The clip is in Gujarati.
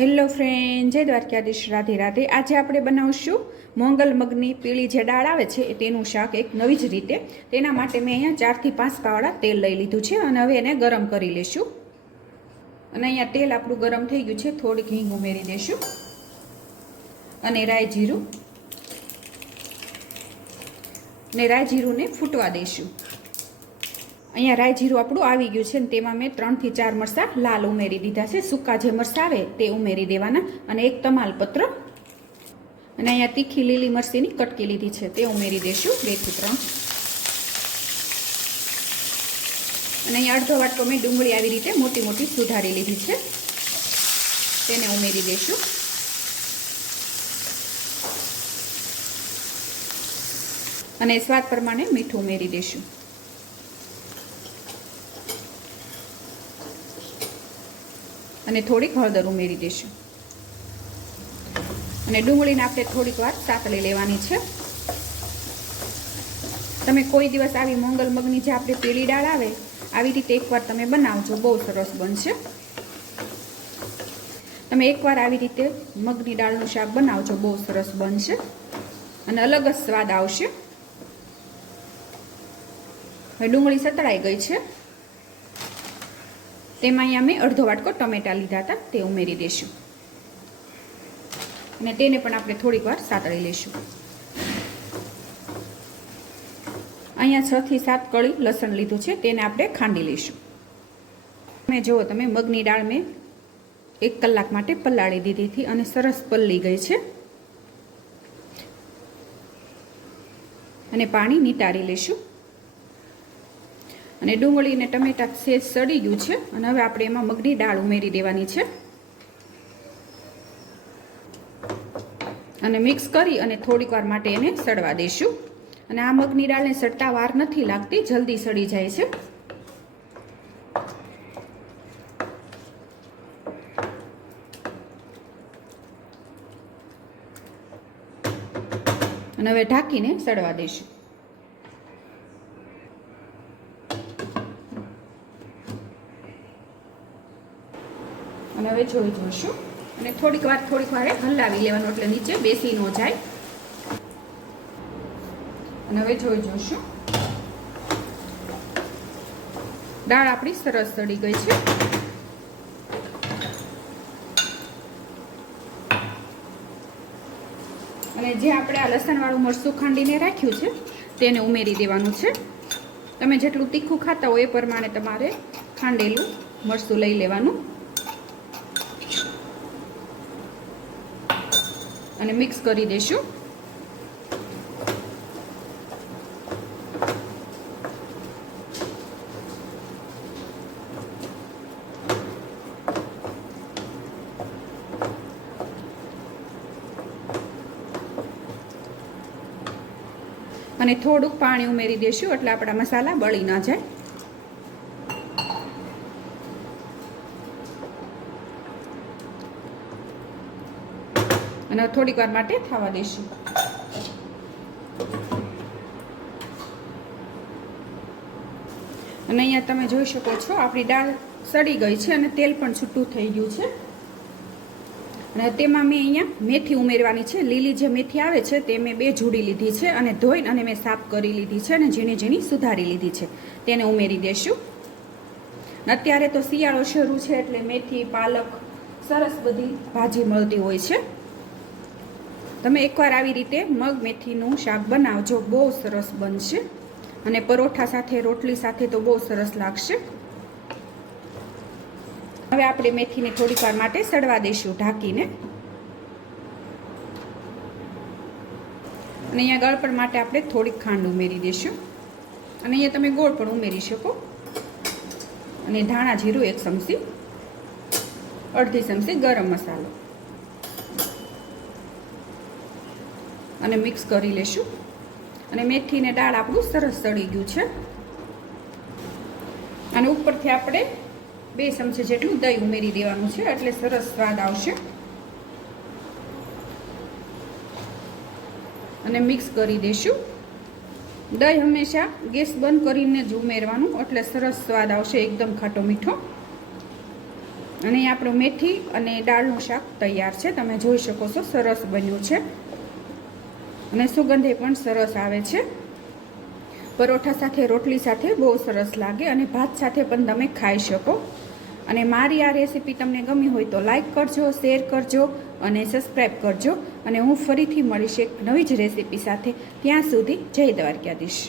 હેલો ફ્રેન્ડ, જય દ્વારકાધીશ. રાધે રાધે. આજે આપણે બનાવશું મોંગલ મગની પીળી જે દાળ આવે છે તેનું શાક એક નવી જ રીતે. તેના માટે મેં અહીંયા ચારથી પાંચ પાવડા તેલ લઈ લીધું છે અને હવે એને ગરમ કરી લેશું. અને અહીંયા તેલ આપણું ગરમ થઈ ગયું છે થોડીક હિંગ ઉમેરી દેશું. અને રાય જીરું. ને રાય જીરુંને ફૂટવા દઈશું અહીંયા રાય જીરું આપણું આવી ગયું છે ને તેમાં મેં ત્રણથી ચાર મરચાં લાલ ઉમેરી દીધા છે. સૂકા જે મરચાં આવે તે ઉમેરી દેવાના અને એક તમાલપત્ર અને અહીંયા તીખી લીલી મરચીની કટકી લીધી છે. તે ઉમેરી દઈશું બેથી ત્રણ. અને અહીંયા અડધો વાટકો મેં ડુંગળી આવી રીતે મોટી મોટી સુધારી લીધી છે. તેને ઉમેરી દઈશું અને સ્વાદ પ્રમાણે મીઠું ઉમેરી દઈશું અને થોડીક હળદર ઉમેરી દઈશું અને ડુંગળીને આપણે થોડીક વાર સાતળી લેવાની છે. તમે કોઈ દિવસ આવી મોંગલ મગની જે આપણે પેલી દાળ આવે, આવી રીતે એકવાર તમે બનાવજો. બહુ સરસ બનશે. તમે એકવાર આવી રીતે મગની દાળનું શાક બનાવજો. બહુ સરસ બનશે. અને અલગ જ સ્વાદ આવશે. હવે ડુંગળી સતળાઈ ગઈ છે. તેમાં અહીંયા મેં અડધો વાટકો ટમેટા લીધા હતા, તે ઉમેરી દઈશું અને તેને પણ આપણે થોડીક વાર સાતળી લઈશું અહીંયા છ થી સાત કળી લસણ લીધું છે, તેને આપણે ખાંડી લઈશું. તમે જુઓ, તમે મગની દાળ મેં એક કલાક માટે પલાળી દીધી હતી અને સરસ પલળી ગઈ છે. અને પાણી નીતારી લઈશું અને ડુંગળી અને ટમેટા સેજ સડી ગયું છે. અને હવે આપણે એમાં મગની દાળ ઉમેરી દેવાની છે. અને મિક્સ કરી અને થોડીક વાર માટે એને સડવા દઈશું અને આ મગની દાળને સડતા વાર નથી લાગતી, જલ્દી સડી જાય છે. અને હવે ઢાંકીને સડવા દઈશું હવે જોઈ જોઈશું. અને થોડીક વાર, થોડીક વારે હલાવી લેવાનું એટલે નીચે બેસી ન જાય. અને હવે જોઈ જોઈશું. દાળ આપણી સરસ સડી ગઈ છે. અને જે આપણે આ લસણવાળું મરસું ખાંડીને રાખ્યું છે, તેને ઉમેરી દેવાનું છે. તમે જેટલું તીખું ખાતા હોય એ પ્રમાણે તમારે ખાંડેલું મરસું લઈ લેવાનું. અને મિક્સ કરી દઈશું અને થોડુંક પાણી ઉમેરી દઈશું એટલે આપણા મસાલા બળી ન જાય. અને થોડીક વાર માટે થવા દઈશું. અને અહીંયા તમે જોઈ શકો છો, આપણી દાળ સડી ગઈ છે અને તેલ પણ છૂટું થઈ ગયું છે. અને તેમાં મેં અહીંયા મેથી ઉમેરવાની છે. લીલી જે મેથી આવે છે તે મેં બે જોડી લીધી છે અને ધોઈને અને મેં સાફ કરી લીધી છે અને ઝીણી ઝીણી સુધારી લીધી છે. તેને ઉમેરી દેશું. અત્યારે તો શિયાળો શરૂ છે એટલે મેથી, પાલક, સરસ બધી ભાજી મળતી હોય છે. તમે એકવાર આવી રીતે મગ, મેથીનું શાક બનાવજો. બહુ સરસ બનશે. અને પરોઠા સાથે, રોટલી સાથે તો બહુ સરસ લાગશે. હવે આપણે મેથીને થોડીક વાર માટે સડવા દઈશું ઢાંકીને. અને અહીંયા ગળપણ માટે આપણે થોડીક ખાંડ ઉમેરી દઈશું. અને અહીંયા તમે ગોળ પણ ઉમેરી શકો. અને ધાણા જીરું એક ચમચી, અડધી ચમચી ગરમ મસાલો. અને મિક્સ કરી લેશું. અને મેથીને દાળ આપણું સરસ સળી ગયું છે. અને ઉપરથી આપણે બે ચમચી જેટલું દહીં ઉમેરી દેવાનું છે, એટલે સરસ સ્વાદ આવશે. અને મિક્સ કરી દઈશું દહીં હંમેશા ગેસ બંધ કરીને જ ઉમેરવાનું, એટલે સરસ સ્વાદ આવશે, એકદમ ખાટો મીઠો. અને આપણું મેથી અને દાળનું શાક તૈયાર છે, તમે જોઈ શકો છો, સરસ બન્યું છે. અને સુગંધ એ પણ સરસ આવે છે. પરોઠા સાથે, રોટલી સાથે બહુ સરસ લાગે અને ભાત સાથે પણ તમે ખાઈ શકો. અને મારી આ રેસીપી તમને ગમી હોય તો લાઈક કરજો, શેર કરજો અને સબસ્ક્રાઈબ કરજો. અને હું ફરીથી મળીશ એક નવી જ રેસીપી સાથે. ત્યાં સુધી જય દ્વારકાધીશ.